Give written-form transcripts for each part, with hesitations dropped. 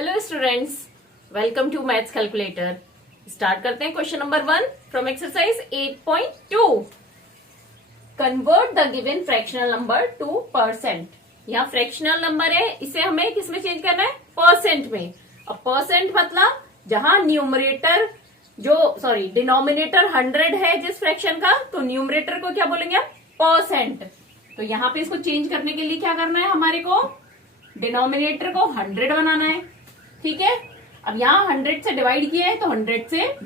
Hello students, welcome to maths calculator. Start करते हैं question number 1 from exercise 8.2। Convert the given fractional number to percent. यहाँ fractional number है, इसे हमें किसमें चेंज करना है? परसेंट में। अब परसेंट मतलब जहां न्यूमरेटर डिनोमिनेटर 100 है जिस फ्रैक्शन का, तो न्यूमरेटर को क्या बोलेंगे हम? परसेंट। तो यहाँ पे इसको चेंज करने के लिए क्या करना है हमारे को? डिनोमिनेटर को 100 बनाना है। ठीक है, अब यहाँ 100 से डिवाइड किया है तो 100 से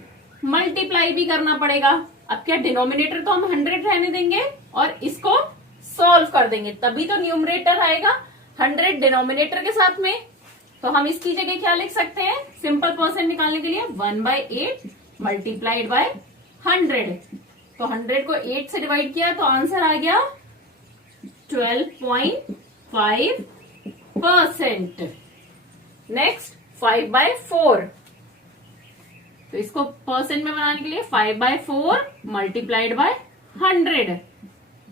मल्टीप्लाई भी करना पड़ेगा। अब क्या डिनोमिनेटर तो हम 100 रहने देंगे और इसको सॉल्व कर देंगे, तभी तो न्यूमरेटर आएगा 100 डिनोमिनेटर के साथ में। तो हम इसकी जगह क्या लिख सकते हैं? सिंपल परसेंट निकालने के लिए 1/8 मल्टीप्लाइड बाय 100। तो 100 को 8 से डिवाइड किया तो आंसर आ गया 12.5%। नेक्स्ट 5/4। तो इसको परसेंट में बनाने के लिए 5/4 मल्टीप्लाइड बाय 100,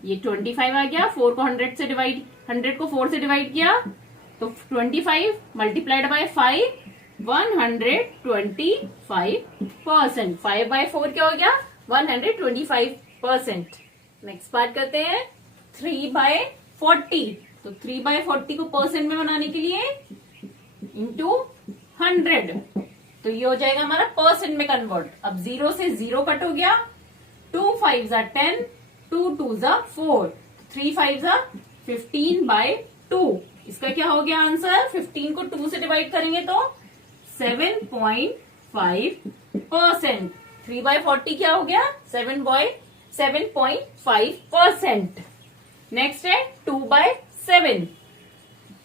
ये 25 आ गया। 4 को 100 को 4 से डिवाइड किया तो 25 मल्टीप्लाइड बाय 5 125%। 5/4 क्या हो गया? 125%। नेक्स्ट बात करते हैं 3/40। तो 3/40 को परसेंट में बनाने के लिए इंटू 100, तो ये हो जाएगा हमारा परसेंट में कन्वर्ट। अब 0 से 0 कट हो गया। 2 5 10, 2 2 4, 3 5 15/2। इसका क्या हो गया आंसर? 15 को 2 से डिवाइड करेंगे तो 7.5%। 3/40 क्या हो गया? 7.5%। नेक्स्ट है 2/7।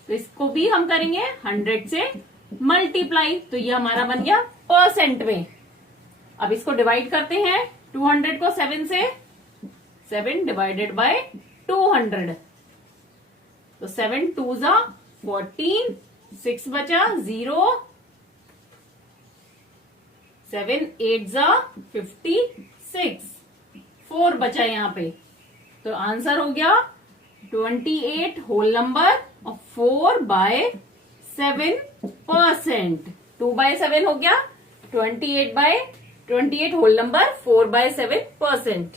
तो इसको भी हम करेंगे 100 से मल्टीप्लाई, तो ये हमारा बन गया परसेंट में। अब इसको डिवाइड करते हैं 200 को 7 से, 7 डिवाइडेड बाय 200, तो 7 2 14, 6 बचा 0, 7 8 56, 4 बचा यहाँ पे। तो आंसर हो गया 28 होल नंबर और 4/7%। 2/7 हो गया 28 whole number 4/7%।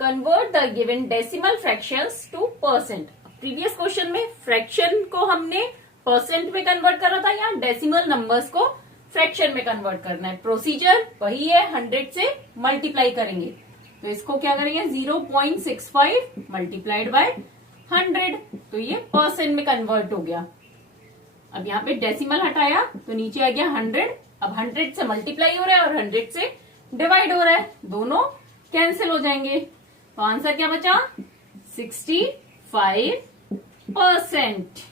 Convert the given decimal fractions to percent. Previous question में फ्रैक्शन को हमने परसेंट में कन्वर्ट करा था, यहाँ डेसिमल नंबर्स को फ्रैक्शन में कन्वर्ट करना है। प्रोसीजर वही है, 100 से मल्टीप्लाई करेंगे। तो इसको क्या करेंगे? 0.65 मल्टीप्लाइड बाय 100, तो ये परसेंट में कन्वर्ट हो गया। अब यहाँ पे डेसिमल हटाया तो नीचे आ गया 100। अब 100 से मल्टीप्लाई हो रहा है और 100 से डिवाइड हो रहा है, दोनों कैंसिल हो जाएंगे। तो आंसर क्या बचा? 65%।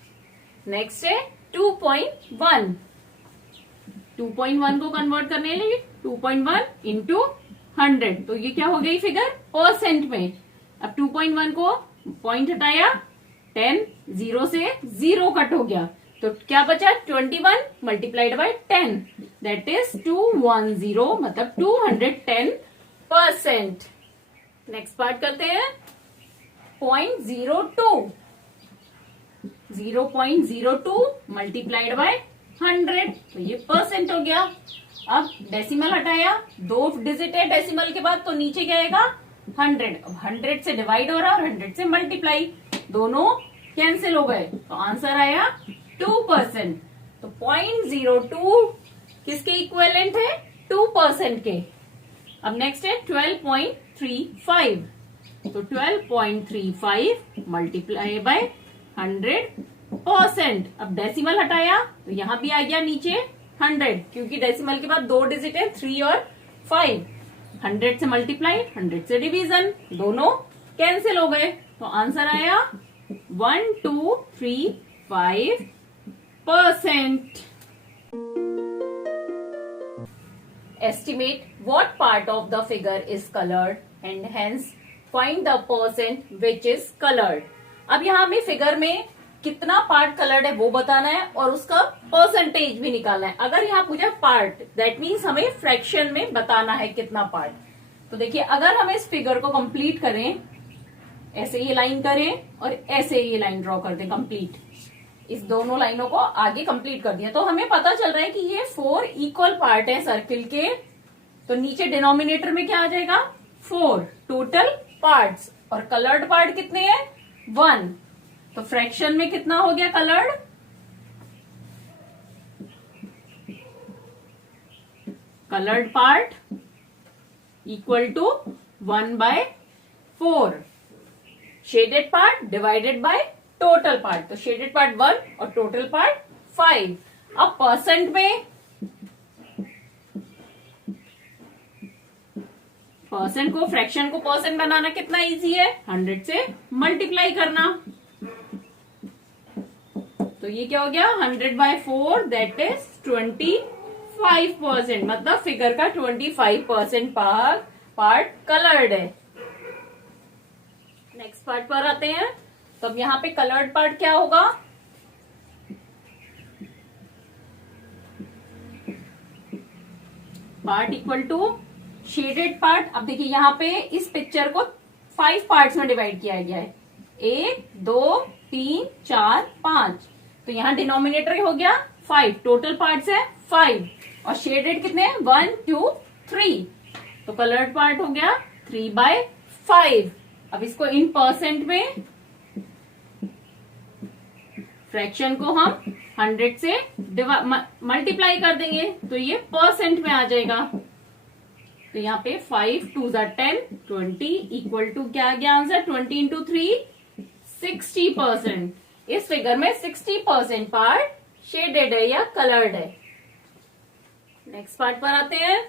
नेक्स्ट है 2.1। 2.1 को कन्वर्ट करने के लिए 2.1 इंटू 100, तो ये क्या हो गई फिगर? परसेंट में। अब 2.1 को पॉइंट हटाया 10, 0 से 0 कट हो गया, तो क्या बचा? 21 मल्टीप्लाइड बाय 10, दैट इज 210, मतलब 210%। नेक्स्ट पार्ट करते हैं 0.02। 0.02 मल्टीप्लाइड बाय 100, तो ये परसेंट हो गया। अब डेसिमल हटाया, 2 डिजिट है डेसिमल के बाद, तो नीचे क्या आएगा? 100। अब 100 से डिवाइड हो रहा है और 100 से मल्टीप्लाई, दोनों कैंसिल हो गए, तो आंसर आया 2%। तो 0.02 किसके इक्विवेलेंट है? 2% के। अब नेक्स्ट है 12.35। तो 12.35 मल्टीप्लाई बाय 100%। अब डेसिमल हटाया तो यहां भी आ गया नीचे 100, क्योंकि डेसिमल के बाद 2 डिजिट है 3 और 5। 100 से मल्टीप्लाई, 100 से डिवीजन, दोनों कैंसिल हो गए, तो आंसर आया 1235%। Estimate what part of the figure is colored and hence find the percent which is colored। अब यहाँ हमें फिगर में कितना पार्ट कलर्ड है वो बताना है और उसका परसेंटेज भी निकालना है। अगर यहाँ पूछा पार्ट, दैट मीन्स हमें फ्रैक्शन में बताना है कितना पार्ट। तो देखिए, अगर हम इस फिगर को कंप्लीट करें, ऐसे ये लाइन करें और ऐसे ये लाइन ड्रॉ कर दें कंप्लीट, इस दोनों लाइनों को आगे कंप्लीट कर दिया। तो हमें पता चल रहा है कि ये 4 इक्वल पार्ट है सर्किल के। तो नीचे डिनोमिनेटर में क्या आ जाएगा, 4 टोटल पार्ट्स, और कलर्ड पार्ट कितने हैं, 1। तो फ्रैक्शन में कितना हो गया coloured, coloured part equal to 1/4, shaded part divided by total part. तो शेडेड पार्ट 1 और टोटल पार्ट 5। अब परसेंट में, परसेंट को, फ्रैक्शन को परसेंट बनाना कितना इजी है, 100 से मल्टीप्लाई करना। तो ये क्या हो गया, 100/4 दैट इज 25%, मतलब फिगर का 25% पार्ट कलर्ड है। नेक्स्ट पार्ट पर आते हैं। तो अब यहाँ पे कलर्ड पार्ट क्या होगा, part equal to shaded part. अब देखिए यहाँ पे इस पिक्चर को 5 पार्ट्स में डिवाइड किया गया है, 1 2 3 4 5। तो यहाँ डिनोमिनेटर हो गया 5, टोटल पार्ट्स है 5, और शेडेड कितने हैं, 1 2 3। तो कलर्ड पार्ट हो गया 3/5। अब इसको इन परसेंट में, फ्रैक्शन को हम 100 से मल्टीप्लाई कर देंगे, तो ये परसेंट में आ जाएगा। तो यहाँ पे 5 2 10 20 इक्वल टू क्या आ गया आंसर, 20 इंटू 3 60%। इस फिगर में 60% पार्ट शेडेड है या कलर्ड है। नेक्स्ट पार्ट पर आते हैं।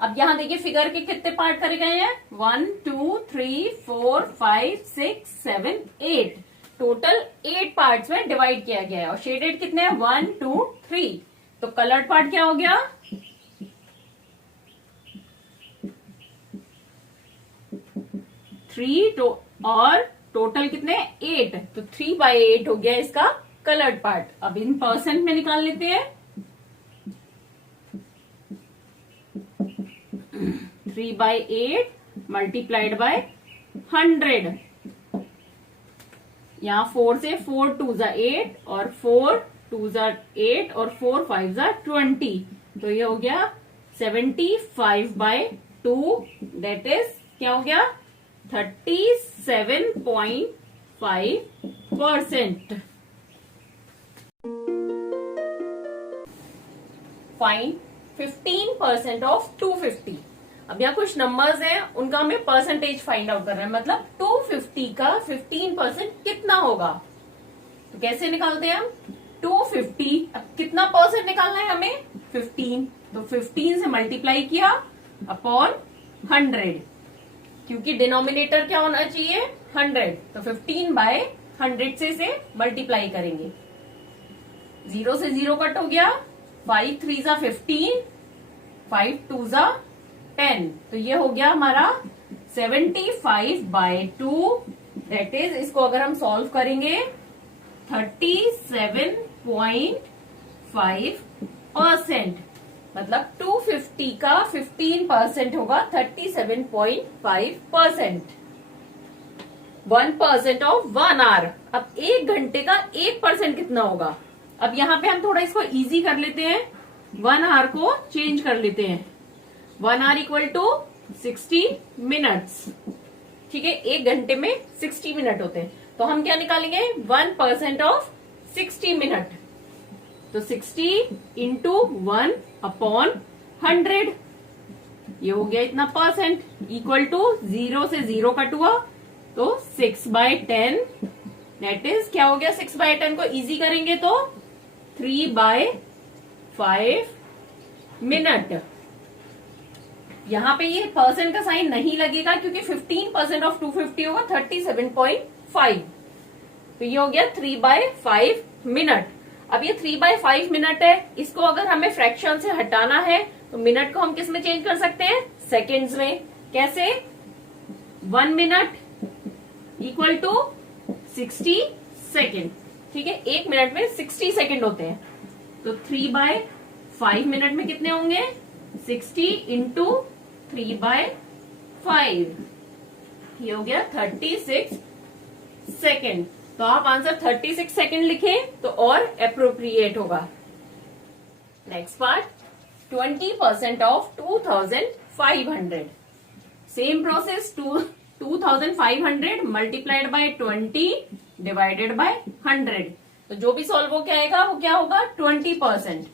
अब यहाँ देखिए फिगर के कितने पार्ट करे गए हैं, 1 2 3 4 5 6 7 8, टोटल 8 पार्ट्स में डिवाइड किया गया है, और शेडेड कितने हैं, 1 2 3। तो कलर्ड पार्ट क्या हो गया, 3 और टोटल कितने, 8। तो 3/8 हो गया इसका कलर्ड पार्ट। अब इन परसेंट में निकाल लेते हैं। 3/8 मल्टीप्लाइड बाय 100। यहाँ 4 से 4 2 8 और 4 2 8 और 4 5 20। तो ये हो गया 75/2 दैट इज क्या हो गया, 37.5%। Find 15% of 250। अब यहाँ कुछ नंबर्स हैं, उनका हमें परसेंटेज फाइंड आउट करना है, मतलब 250 का 15% कितना होगा। तो कैसे निकालते हैं हम, 250, अब कितना परसेंट निकालना है हमें, 15। तो 15 से मल्टीप्लाई किया अपॉन 100, क्योंकि डिनोमिनेटर क्या होना चाहिए, 100। तो 15/100 से मल्टीप्लाई करेंगे। 0 से 0 कट हो गया, 5 3 15, 5 2 10। तो ये हो गया हमारा 75/2 दैट इज, इसको अगर हम सॉल्व करेंगे 37.5%, मतलब 250 का 15% होगा 37.5%। 1% ऑफ 1 आवर। अब 1 घंटे का 1% कितना होगा। अब यहाँ पे हम थोड़ा इसको इजी कर लेते हैं, 1 आवर को चेंज कर लेते हैं। 1 आवर इक्वल टू 60 मिनट्स, ठीक है, 1 घंटे में 60 मिनट होते हैं। तो हम क्या निकालेंगे, 1% ऑफ 60 मिनट। तो 60 इंटू 1 अपॉन 100, ये हो गया इतना परसेंट, इक्वल टू 0 से 0 कट हुआ, तो 6/10 दैट इज क्या हो गया, 6/10 को इजी करेंगे तो 3/5 मिनट। यहाँ पे ये परसेंट का साइन नहीं लगेगा, क्योंकि 15% ऑफ 250 होगा 37.5। तो ये हो गया 3/5 मिनट। अब ये 3/5 मिनट है, इसको अगर हमें फ्रैक्शन से हटाना है तो मिनट को हम किस में चेंज कर सकते हैं, सेकेंड्स में। कैसे, 1 मिनट इक्वल टू 60 सेकेंड, ठीक है, 1 मिनट में 60 सेकेंड होते हैं। तो 3/5 मिनट में कितने होंगे, 60 इंटू 3/5, ये हो गया 36 सेकेंड। तो आप आंसर 36 सेकेंड लिखें तो और अप्रोप्रिएट होगा। Next part, 20% of 2500। Same process, 2500 multiplied by 20 divided by 100। तो जो भी सॉल्व हो के आएगा वो क्या होगा, 20%।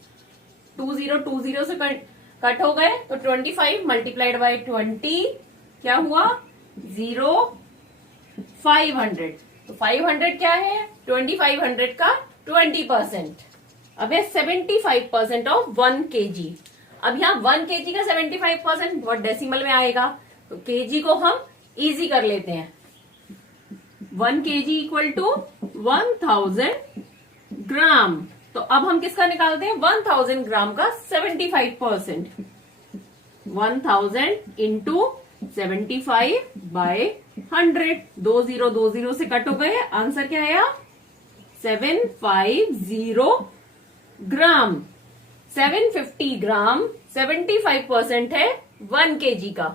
20 से कट हो गए तो 25 मल्टीप्लाइड बाय 20 क्या हुआ, 0 500। तो 500 क्या है, 2500 का 20%। अब है 75% ऑफ 1 kg। अब यहाँ 1 kg का 75% बहुत डेसिमल में आएगा, तो kg को हम इजी कर लेते हैं। 1 kg इक्वल टू 1000 ग्राम। तो अब हम किसका निकालते हैं, 1000 ग्राम का 75%। 1000 इंटू 75 बाय 100। 20 से कट हो गए, आंसर क्या आया, 750 ग्राम। 750 ग्राम 75% है 1 kg का।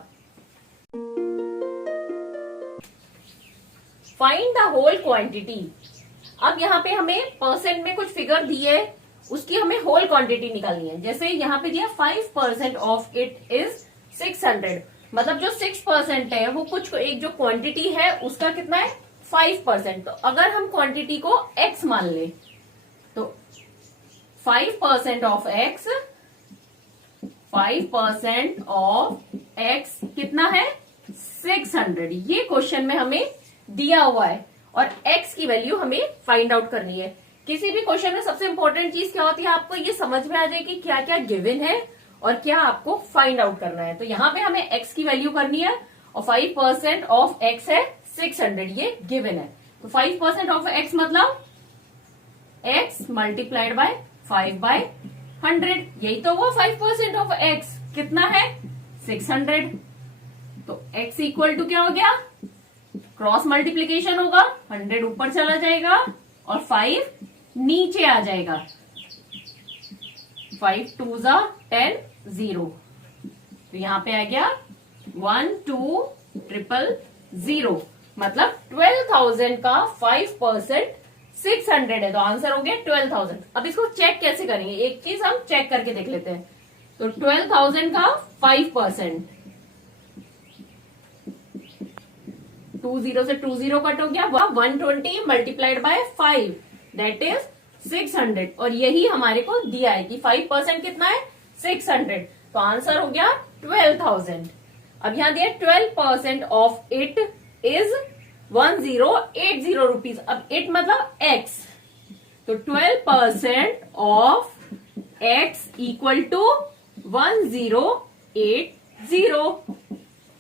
Find the whole quantity. अब यहाँ पे हमें परसेंट में कुछ फिगर दिए, उसकी हमें होल क्वांटिटी निकालनी है। जैसे यहाँ पे दिया 5% ऑफ इट इज 600, मतलब जो 6% है वो कुछ एक जो क्वांटिटी है उसका कितना है, 5%। तो अगर हम क्वांटिटी को x मान ले तो 5% ऑफ x, 5% ऑफ x कितना है, 600। ये क्वेश्चन में हमें दिया हुआ है और x की वैल्यू हमें फाइंड आउट करनी है। किसी भी क्वेश्चन में सबसे इंपॉर्टेंट चीज क्या होती है, आपको ये समझ में आ जाए कि क्या क्या गिवन है और क्या आपको फाइंड आउट करना है। तो यहाँ पे हमें x की वैल्यू करनी है और 5% ऑफ x है 600, ये गिवन है। तो 5% ऑफ x मतलब x मल्टीप्लाइड बाय 5/100, यही तो वो 5% ऑफ x कितना है, 600। तो x इक्वल टू क्या हो गया, क्रॉस मल्टीप्लीकेशन होगा, 100 ऊपर चला जाएगा और 5 नीचे आ जाएगा। 5 2 जा 10 0। तो यहाँ पे आ गया 12000, मतलब 12000 का 5% 600 है। तो आंसर हो गया 12000। अब इसको चेक कैसे करेंगे, एक चीज हम चेक करके देख लेते हैं। तो 12000 का 5%, 20 से 20 कट हो गया, 120 मल्टीप्लाइड बाय 5 दैट इज 600। और यही हमारे को दिया है कि 5% कितना है, 600। तो आंसर हो गया 12000। अब यहां दिया 12% ऑफ इट इज 1080 रुपीज। अब इट मतलब x, तो 12% ऑफ x इक्वल टू 1080,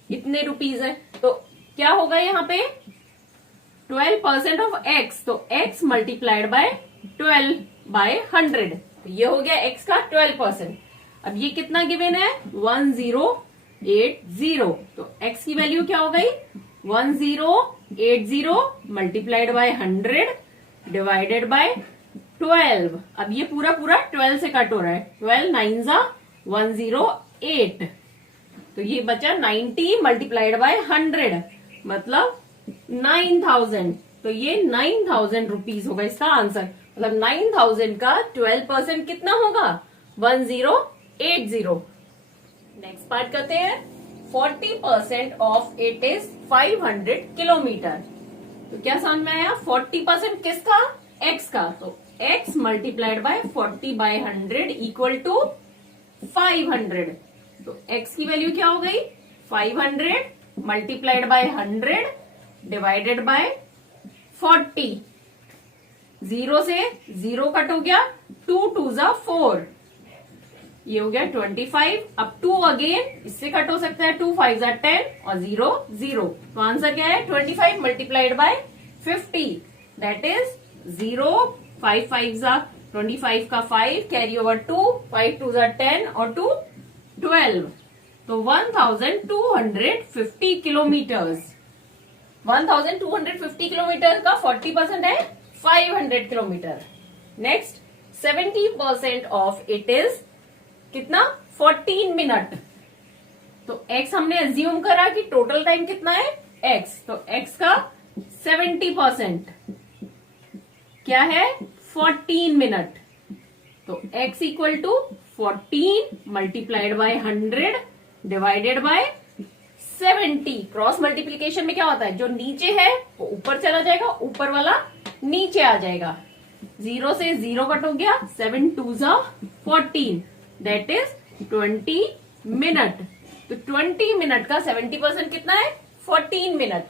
इतने रुपीज है। तो क्या होगा यहाँ पे, 12% ऑफ x, तो x मल्टीप्लाइड बाय 12/100। तो ये हो गया x का 12%। अब ये कितना गिवन है, 1080। तो x की वैल्यू क्या हो गई, 1080 मल्टीप्लाइड बाय 100 डिवाइडेड बाय 12। अब ये पूरा 12 से कट हो रहा है, 12 9 जा 108। तो ये बचा 90 मल्टीप्लाइड बाय 100, मतलब 9000। तो ये 9000 रुपीज होगा इसका आंसर। मतलब 9000 का 12% कितना होगा, 1080। नेक्स्ट पार्ट करते हैं। 40% ऑफ इट इज 500 किलोमीटर। तो क्या समझ में आया, 40% किसका, x का। तो x multiplied by 40/100 equal to 500। तो x की वैल्यू क्या हो गई, 500 मल्टीप्लाइड बाय 100 डिवाइडेड बाय 40। 0 से 0 कट हो गया, 2 2 जा 4, ये हो गया 25। अब 2 अगेन इससे कट हो सकता है, 2 5 जा 10 और 0 0। तो आंसर क्या है, 25 मल्टीप्लाइड बाय 50 दैट इज 0। 5 5 जा 25 का 5 कैरी ओवर 2, 5 2 जा 10 और 2 12। तो 1250 किलोमीटर्स। 1250 किलोमीटर का 40% है 500 kilometre. Next 70% of it is कितना, 14 मिनट। तो x हमने एज्यूम करा कि टोटल टाइम कितना है x, तो x का 70%। क्या है 14 मिनट। तो x equal to 14 multiplied by 100 divided by 70। Cross multiplication में क्या होता है, जो नीचे है वो ऊपर चला जाएगा, ऊपर वाला नीचे आ जाएगा। 0 से 0 कट हो गया, 7 2 जा 14, दैट इज 20 मिनट। तो 20 मिनट का 70% कितना है, 14 minute.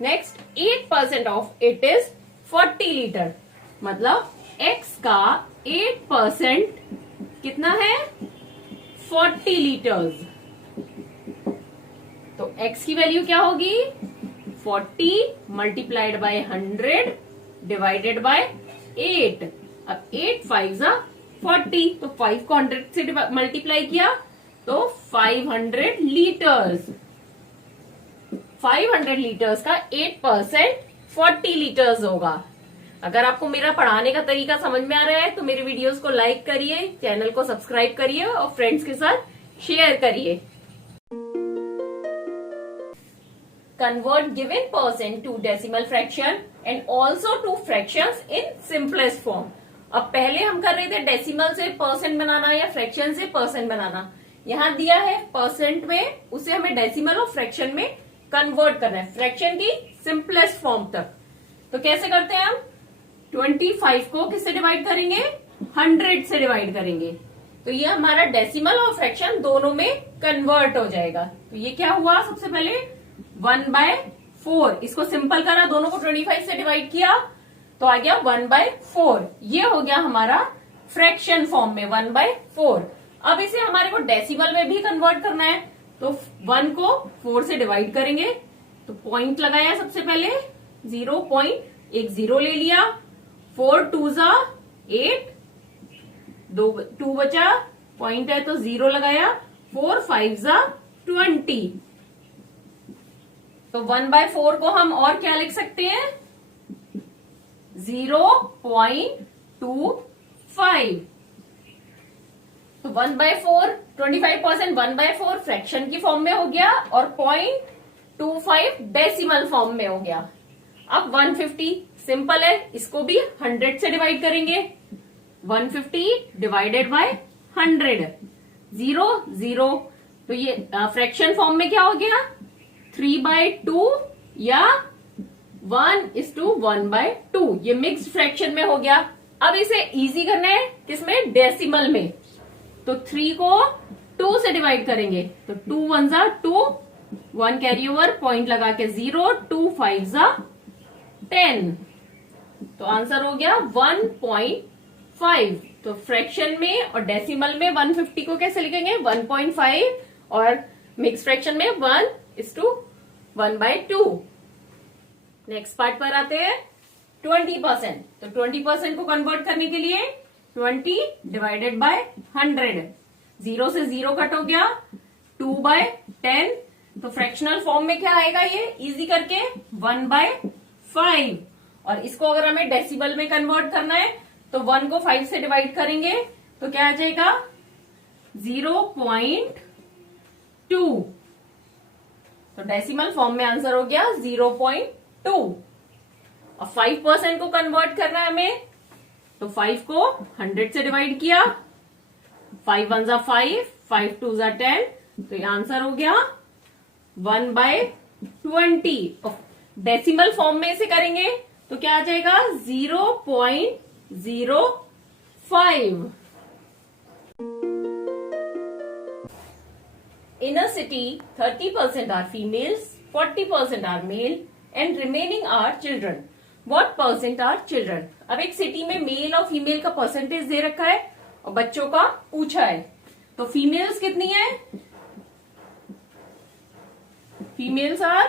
Next 8% of it is 40 litre, मतलब x का 8% कितना है, 40 लीटर्स। तो x की वैल्यू क्या होगी, 40 मल्टीप्लाइड बाय 100 डिवाइडेड बाय 8। अब 8 5 जा 40, तो 5 को 100 से मल्टीप्लाई किया तो 500 लीटर्स। 500 लीटर्स का 8% 40 लीटर्स होगा। अगर आपको मेरा पढ़ाने का तरीका समझ में आ रहा है तो मेरे वीडियोस को लाइक करिए, चैनल को सब्सक्राइब करिए और फ्रेंड्स के साथ शेयर करिए। Convert given percent to decimal fraction and also to fractions in simplest form। अब पहले हम कर रहे थे डेसिमल से परसेंट बनाना या फ्रैक्शन से परसेंट बनाना। यहाँ दिया है परसेंट में, उसे हमें डेसिमल और फ्रैक्शन में कन्वर्ट करना है, फ्रैक्शन की सिंपलेस्ट फॉर्म तक। तो कैसे करते हैं हम, 25 को किससे डिवाइड करेंगे, 100 से डिवाइड करेंगे। तो ये हमारा डेसिमल और फ्रैक्शन दोनों में कन्वर्ट हो जाएगा। तो ये क्या हुआ, सबसे पहले 1/4, इसको सिंपल करा, दोनों को 25 से डिवाइड किया तो आ गया 1/4। ये हो गया हमारा फ्रैक्शन फॉर्म में 1/4। अब इसे हमारे को डेसिमल में भी कन्वर्ट करना है, तो 1 को 4 से डिवाइड करेंगे। तो पॉइंट लगाया सबसे पहले, 0.10 ले लिया, 4 2 जा 8, 2 बचा, पॉइंट है तो 0 लगाया, 4 5 जा 20। तो 1/4 को हम और क्या लिख सकते हैं, 0.25। तो 1/4 25% 1/4 फ्रैक्शन की फॉर्म में हो गया और 0.25 डेसिमल फॉर्म में हो गया। अब 150 सिंपल है, इसको भी 100 से डिवाइड करेंगे। 150 डिवाइडेड बाय 100, 0 0। तो ये फ्रैक्शन फॉर्म में क्या हो गया, 3/2 या 1:1/2। ये मिक्स्ड फ्रैक्शन में हो गया। अब इसे इजी करना है किसमें, डेसिमल में। तो 3 को 2 से डिवाइड करेंगे, तो 2 1 जा 2, 1 कैरी ओवर, पॉइंट लगा के 0, 2 5 जा 10। तो आंसर हो गया 1.5। तो फ्रैक्शन में और डेसिमल में 150 को कैसे लिखेंगे, 1.5, और मिक्स फ्रैक्शन में 1:1/2। नेक्स्ट पार्ट पर आते हैं, 20%। तो 20% को कन्वर्ट करने के लिए 20 डिवाइडेड बाय 100, 0 से 0 कट हो गया, 2/10। तो फ्रैक्शनल फॉर्म में क्या आएगा, ये इजी करके 1/5। और इसको अगर हमें डेसिमल में कन्वर्ट करना है तो 1 को 5 से डिवाइड करेंगे तो क्या आ जाएगा, 0.2। तो डेसिमल फॉर्म में आंसर हो गया 0.2। अब 5% को कन्वर्ट करना है हमें, तो 5 को 100 से डिवाइड किया, 5 1 जा 5, 5 2 जा 10। तो ये आंसर हो गया 1/20। डेसिमल फॉर्म में इसे करेंगे तो क्या आ जाएगा, 0.05। In a city, 30% are females, 40% are male, and remaining are children. What percent are children? अब एक सिटी में मेल और फीमेल का परसेंटेज दे रखा है और बच्चों का पूछा है। तो फीमेल्स कितनी है, फीमेल्स आर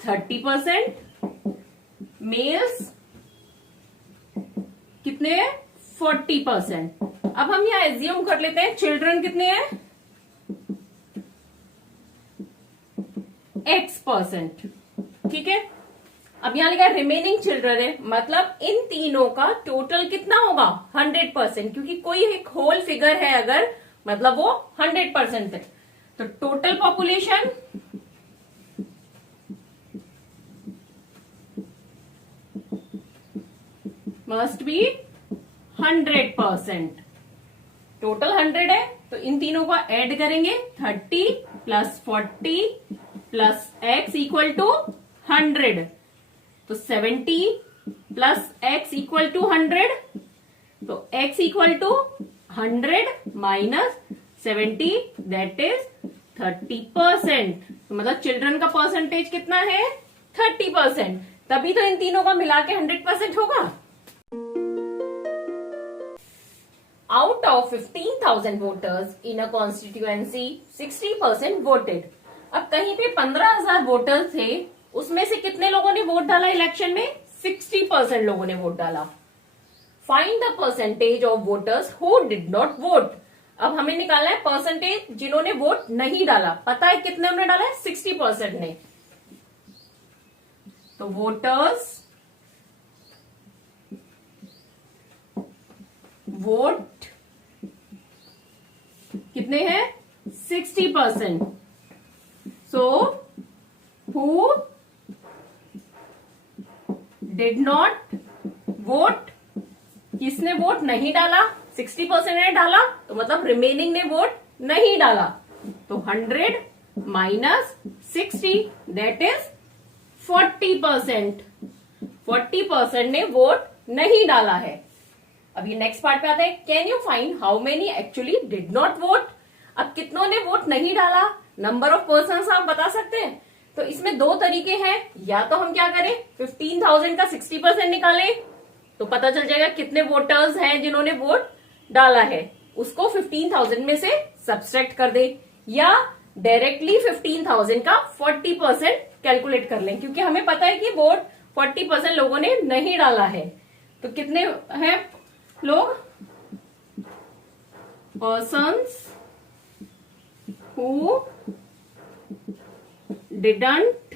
30%, मेल्स कितने हैं, 40%। अब हम यहाँ एज्यूम कर लेते हैं चिल्ड्रन कितने हैं, X%। ठीक है, अब यहाँ लिखा है रिमेनिंग चिल्ड्रन है, मतलब इन तीनों का टोटल कितना होगा, 100%, क्योंकि कोई एक होल फिगर है अगर, मतलब वो 100% है। तो total population must be 100%। Total 100 है तो इन तीनों को ऐड करेंगे 30 plus 40 plus x equal to 100, तो 70 प्लस x इक्वल टू 100, तो x equal to 100 minus 70 that is 30%। तो मतलब चिल्ड्रन का परसेंटेज कितना है 30%, तभी तो इन तीनों का मिला के 100% होगा। Out of 15,000 voters in a constituency 60% voted. अब कहीं पे 15,000 वोटर्स थे, उसमें से कितने लोगों ने वोट डाला इलेक्शन में 60% लोगों ने वोट डाला। Find the percentage of voters who did not vote. अब हमें निकालना है परसेंटेज जिन्होंने वोट नहीं डाला। पता है कितने उन्होंने डाला है 60% ने। तो वोटर्स वोट कितने हैं 60%। So who did not vote, किसने वोट नहीं डाला 60% ने डाला, तो मतलब रिमेनिंग ने वोट नहीं डाला। तो 100 माइनस 60 दैट इज 40%। 40% ने वोट नहीं डाला है। अब ये नेक्स्ट पार्ट पे आता है, can you find how many actually did not vote. अब कितनों ने वोट नहीं डाला, नंबर ऑफ पर्सन आप बता सकते हैं। तो इसमें दो तरीके हैं, या तो हम क्या करें 15,000 का 60% निकालें तो पता चल जाएगा कितने वोटर्स हैं जिन्होंने वोट डाला है, उसको 15,000 में से सब्सट्रैक्ट कर दे, या डायरेक्टली 15,000 का 40% कैलकुलेट कर लें, क्योंकि हमें पता है कि वोट 40% लोगों ने नहीं डाला है। तो कितने हैं लोग, पर्सन्स हु डिडंट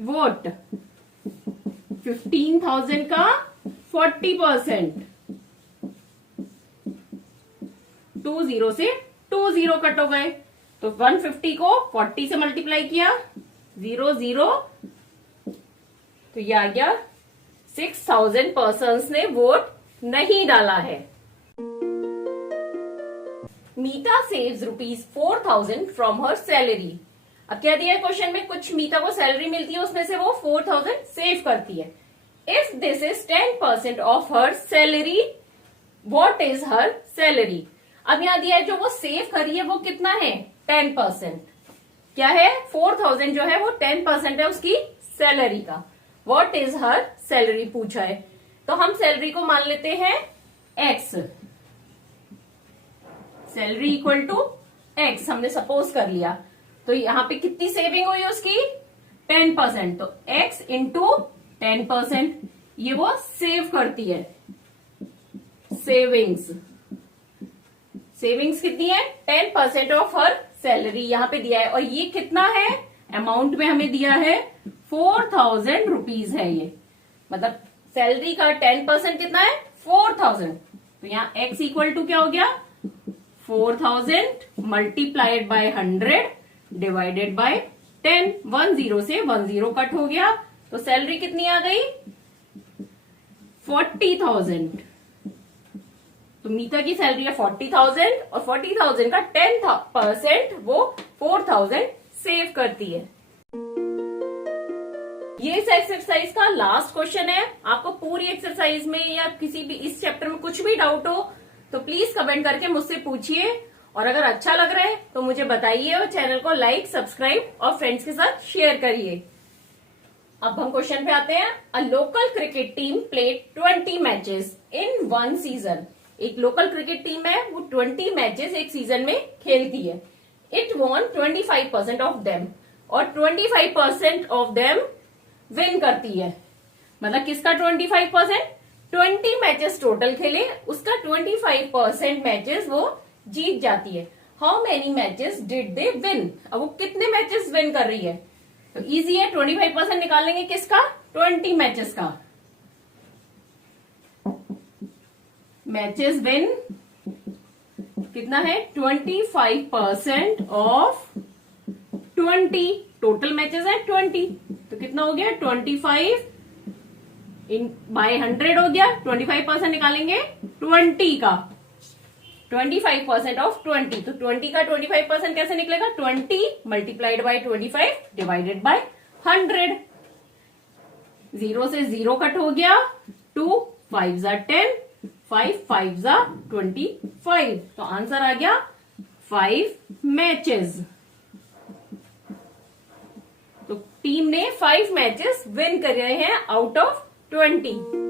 वोट, 15,000 का 40%। 20 से 20 कट हो गए, तो 150 को 40 से मल्टीप्लाई किया, 0 तो ये आ गया 6,000 पर्सन्स ने वोट नहीं डाला है। मीता सेव्स ₹4,000 फ्रॉम हर सैलरी। अब क्या दिया है क्वेश्चन में, कुछ मीता को सैलरी मिलती है, उसमें से वो 4,000 सेव करती है। If this is 10% of her salary, what is her salary. अब यहां दिया है जो वो सेव करी है वो कितना है 10%। क्या है 4,000 जो है वो 10% है उसकी सैलरी का। व्हाट इज हर सैलरी पूछा है, तो हम सैलरी को मान लेते हैं x, salary equal to x हमने सपोज कर लिया। तो यहां पे कितनी सेविंग हुई उसकी 10%, तो x इंटू 10%, ये वो सेव करती है। सेविंग्स कितनी है 10% ऑफ हर सैलरी यहां पे दिया है, और ये कितना है अमाउंट में हमें दिया है 4,000 रुपीज है ये, मतलब सैलरी का 10% कितना है 4,000। तो यहाँ x इक्वल टू क्या हो गया 4,000 मल्टीप्लाइड बाय 100 डिवाइडेड बाय 10। 10 से 10 कट हो गया, तो सैलरी कितनी आ गई 40,000। तो मीता की सैलरी है 40,000 और 40,000 का 10% वो 4,000 सेव करती है। ये इस एक्सरसाइज का लास्ट क्वेश्चन है। आपको पूरी एक्सरसाइज में या किसी भी इस चैप्टर में कुछ भी डाउट हो तो प्लीज कमेंट करके मुझसे पूछिए, और अगर अच्छा लग रहा है तो मुझे बताइए और चैनल को लाइक सब्सक्राइब और फ्रेंड्स के साथ शेयर करिए। अब हम क्वेश्चन पे आते हैं। A local cricket team played 20 matches in 1 season. एक लोकल क्रिकेट टीम है वो 20 मैचेस एक सीजन में खेलती है। इट वॉन 25% ऑफ देम, और 25% ऑफ देम विन करती है। मतलब किसका 25%, 20 मैचेस टोटल खेले उसका 25% मैचेस वो जीत जाती है। How many matches did they win, अब वो कितने मैचेस विन कर रही है। तो इजी है, 25% निकाल लेंगे किसका 20 मैचेस का। मैचेस विन कितना है 25% ऑफ 20, टोटल मैचेस है 20, तो कितना हो गया 25 इन बाय 100 हो गया, 25% निकालेंगे 20 का, 25% ऑफ 20, तो 20 का 25% कैसे निकलेगा, 20 मल्टीप्लाइड बाय 25 डिवाइडेड बाय 100। 0 से 0 कट हो गया, 2 5 जा 10, 5 5 जा 25, तो आंसर आ गया 5 मैचेस। तो टीम ने 5 मैचेस विन कर रहे हैं आउट ऑफ 20।